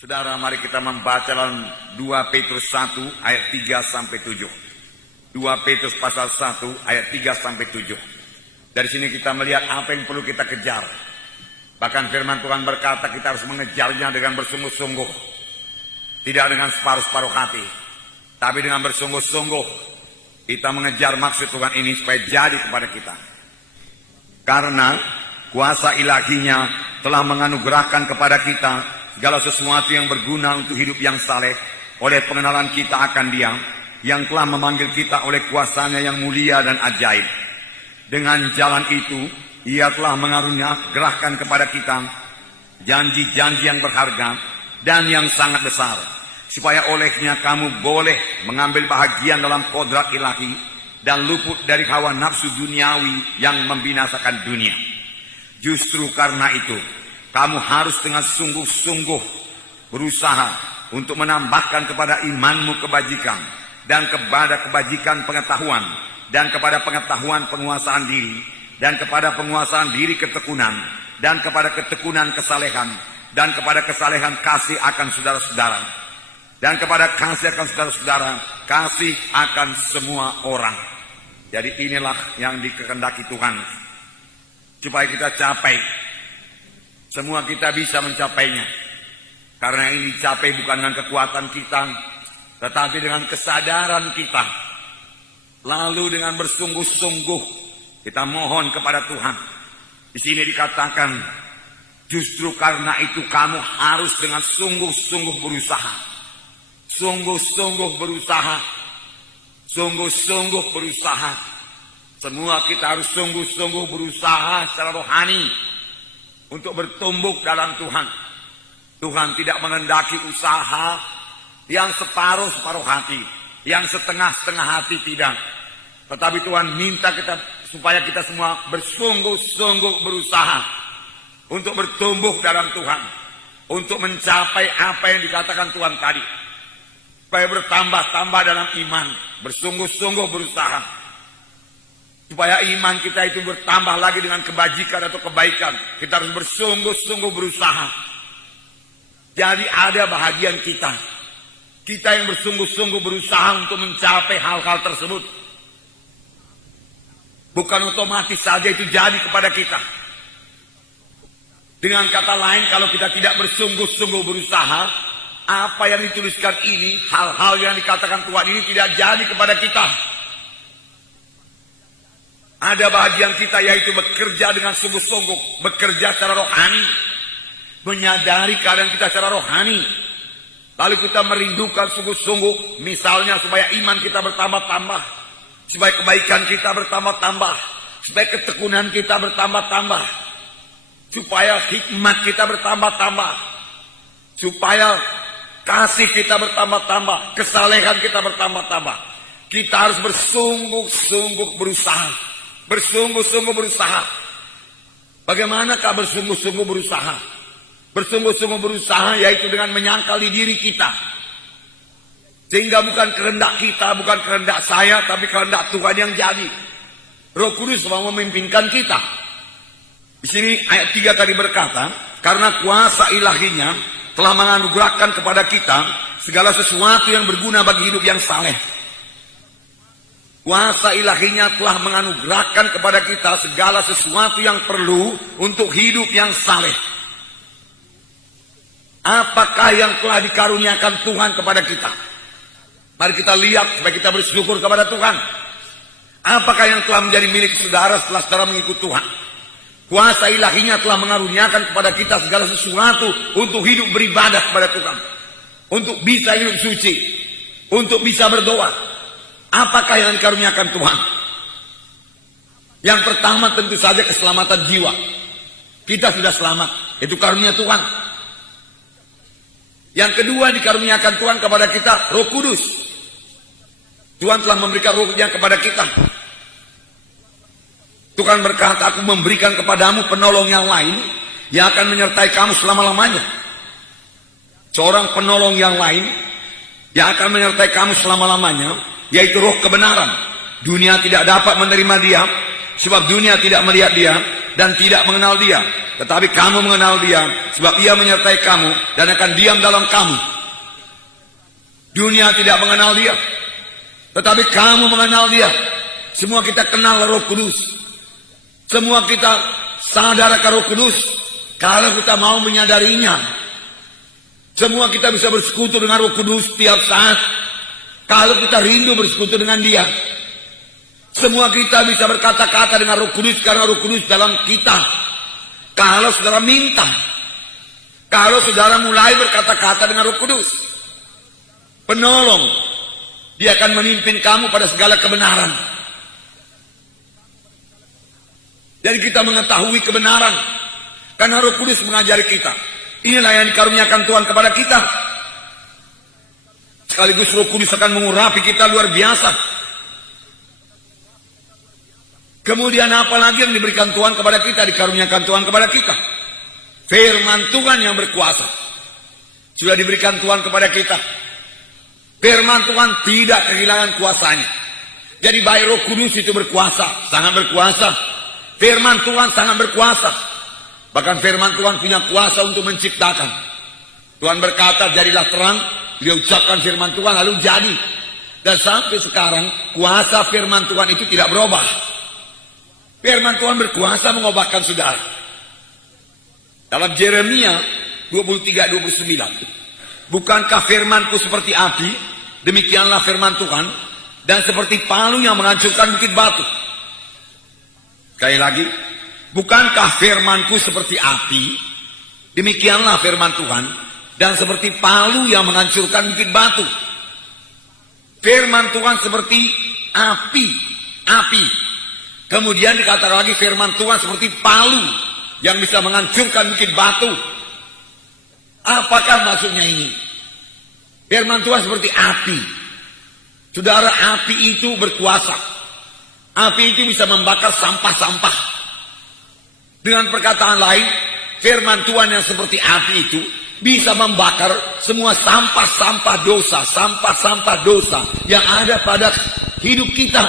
Saudara, mari kita membaca dalam 2 Petrus 1 ayat 3 sampai 7. 2 Petrus pasal 1 ayat 3 sampai 7. Dari sini kita melihat apa yang perlu kita kejar. Bahkan firman Tuhan berkata kita harus mengejarnya dengan bersungguh-sungguh. Tidak dengan separuh-separuh hati, tapi dengan bersungguh-sungguh kita mengejar maksud Tuhan ini supaya jadi kepada kita. Karena kuasa ilahinya telah menganugerahkan kepada kita segala sesuatu yang berguna untuk hidup yang saleh oleh pengenalan kita akan Dia yang telah memanggil kita oleh kuasanya yang mulia dan ajaib. Dengan jalan itu Ia telah menganugerahkan kepada kita janji-janji yang berharga dan yang sangat besar, supaya olehnya kamu boleh mengambil bahagian dalam kodrat ilahi dan luput dari hawa nafsu duniawi yang membinasakan dunia. Justru karena itu kamu harus dengan sungguh-sungguh berusaha untuk menambahkan kepada imanmu kebajikan, dan kepada kebajikan pengetahuan, dan kepada pengetahuan penguasaan diri, dan kepada penguasaan diri ketekunan, dan kepada ketekunan kesalehan, dan kepada kesalehan kasih akan saudara-saudara, dan kepada kasih akan saudara-saudara, kasih akan semua orang. Jadi inilah yang dikehendaki Tuhan, supaya kita capai. Semua kita bisa mencapainya. Karena ini dicapai bukan dengan kekuatan kita, tetapi dengan kesadaran kita. Lalu dengan bersungguh-sungguh kita mohon kepada Tuhan. Di sini dikatakan, justru karena itu kamu harus dengan sungguh-sungguh berusaha. Sungguh-sungguh berusaha. Sungguh-sungguh berusaha. Semua kita harus sungguh-sungguh berusaha secara rohani untuk bertumbuh dalam Tuhan. Tuhan tidak mengendaki usaha yang separuh-separuh hati, yang setengah-setengah hati, tidak. Tetapi Tuhan minta kita supaya kita semua bersungguh-sungguh berusaha untuk bertumbuh dalam Tuhan, untuk mencapai apa yang dikatakan Tuhan tadi, supaya bertambah-tambah dalam iman, bersungguh-sungguh berusaha supaya iman kita itu bertambah lagi dengan kebajikan atau kebaikan. Kita harus bersungguh-sungguh berusaha. Jadi ada bahagian kita. Kita yang bersungguh-sungguh berusaha untuk mencapai hal-hal tersebut. Bukan otomatis saja itu jadi kepada kita. Dengan kata lain, kalau kita tidak bersungguh-sungguh berusaha, apa yang dituliskan ini, hal-hal yang dikatakan Tuhan ini tidak jadi kepada kita. Ada bahagian kita, yaitu bekerja dengan sungguh-sungguh, bekerja secara rohani, menyadari keadaan kita secara rohani, lalu kita merindukan sungguh-sungguh, misalnya supaya iman kita bertambah-tambah, supaya kebaikan kita bertambah-tambah, supaya ketekunan kita bertambah-tambah, supaya hikmat kita bertambah-tambah, supaya kasih kita bertambah-tambah, kesalehan kita bertambah-tambah. Kita harus bersungguh-sungguh berusaha. Bersungguh-sungguh berusaha. Bagaimanakah bersungguh-sungguh berusaha? Bersungguh-sungguh berusaha yaitu dengan menyangkal di diri kita. Sehingga bukan kehendak kita, bukan kehendak saya, tapi kehendak Tuhan yang jadi. Roh Kudus mau memimpinkan kita. Di sini ayat 3 tadi berkata, karena kuasa ilahinya telah menganugerahkan kepada kita segala sesuatu yang berguna bagi hidup yang saleh. Kuasa ilahinya telah menganugerahkan kepada kita segala sesuatu yang perlu untuk hidup yang saleh. Apakah yang telah dikaruniakan Tuhan kepada kita? Mari kita lihat supaya kita bersyukur kepada Tuhan. Apakah yang telah menjadi milik saudara setelah saudara mengikut Tuhan? Kuasa ilahinya telah mengaruniakan kepada kita segala sesuatu untuk hidup beribadah kepada Tuhan, untuk bisa hidup suci, untuk bisa berdoa. Apakah yang dikaruniakan Tuhan? Yang pertama tentu saja keselamatan jiwa. Kita sudah selamat, itu karunia Tuhan. Yang kedua dikaruniakan Tuhan kepada kita Roh Kudus. Tuhan telah memberikan Roh-Nya kepada kita. Tuhan berkata, aku memberikan kepadamu penolong yang lain yang akan menyertai kamu selama-lamanya. Seorang penolong yang lain yang akan menyertai kamu selama-lamanya, yaitu Roh kebenaran. Dunia tidak dapat menerima dia, sebab dunia tidak melihat dia dan tidak mengenal dia. Tetapi kamu mengenal dia, sebab ia menyertai kamu dan akan diam dalam kamu. Dunia tidak mengenal dia, tetapi kamu mengenal dia. Semua kita kenal Roh Kudus. Semua kita sadar akan Roh Kudus kalau kita mau menyadarinya. Semua kita bisa bersekutu dengan Roh Kudus setiap saat kalau kita rindu bersekutu dengan dia. Semua kita bisa berkata-kata dengan Roh Kudus karena Roh Kudus dalam kita. Kalau saudara minta, kalau saudara mulai berkata-kata dengan Roh Kudus, penolong, dia akan memimpin kamu pada segala kebenaran. Jadi kita mengetahui kebenaran karena Roh Kudus mengajari kita. Inilah yang dikaruniakan Tuhan kepada kita. Sekaligus Roh Kudus akan mengurapi kita luar biasa. Kemudian apa lagi yang diberikan Tuhan kepada kita, dikaruniakan Tuhan kepada kita? Firman Tuhan yang berkuasa. Sudah diberikan Tuhan kepada kita. Firman Tuhan tidak kehilangan kuasanya. Jadi baik Roh Kudus itu berkuasa, sangat berkuasa. Firman Tuhan sangat berkuasa. Bahkan firman Tuhan punya kuasa untuk menciptakan. Tuhan berkata, jadilah terang. Dia ucapkan firman Tuhan lalu jadi. Dan sampai sekarang kuasa firman Tuhan itu tidak berubah. Firman Tuhan berkuasa mengubahkan saudara. Dalam Yeremia 23:29, bukankah firmanku seperti api, demikianlah firman Tuhan, dan seperti palu yang menghancurkan bukit batu. Sekali lagi, bukankah firmanku seperti api, demikianlah firman Tuhan, dan seperti palu yang menghancurkan bukit batu. Firman Tuhan seperti api. Kemudian dikatakan lagi firman Tuhan seperti palu yang bisa menghancurkan bukit batu. Apakah maksudnya ini? Firman Tuhan seperti api. Saudara, api itu berkuasa. Api itu bisa membakar sampah-sampah. Dengan perkataan lain, firman Tuhan yang seperti api itu bisa membakar semua sampah-sampah dosa yang ada pada hidup kita.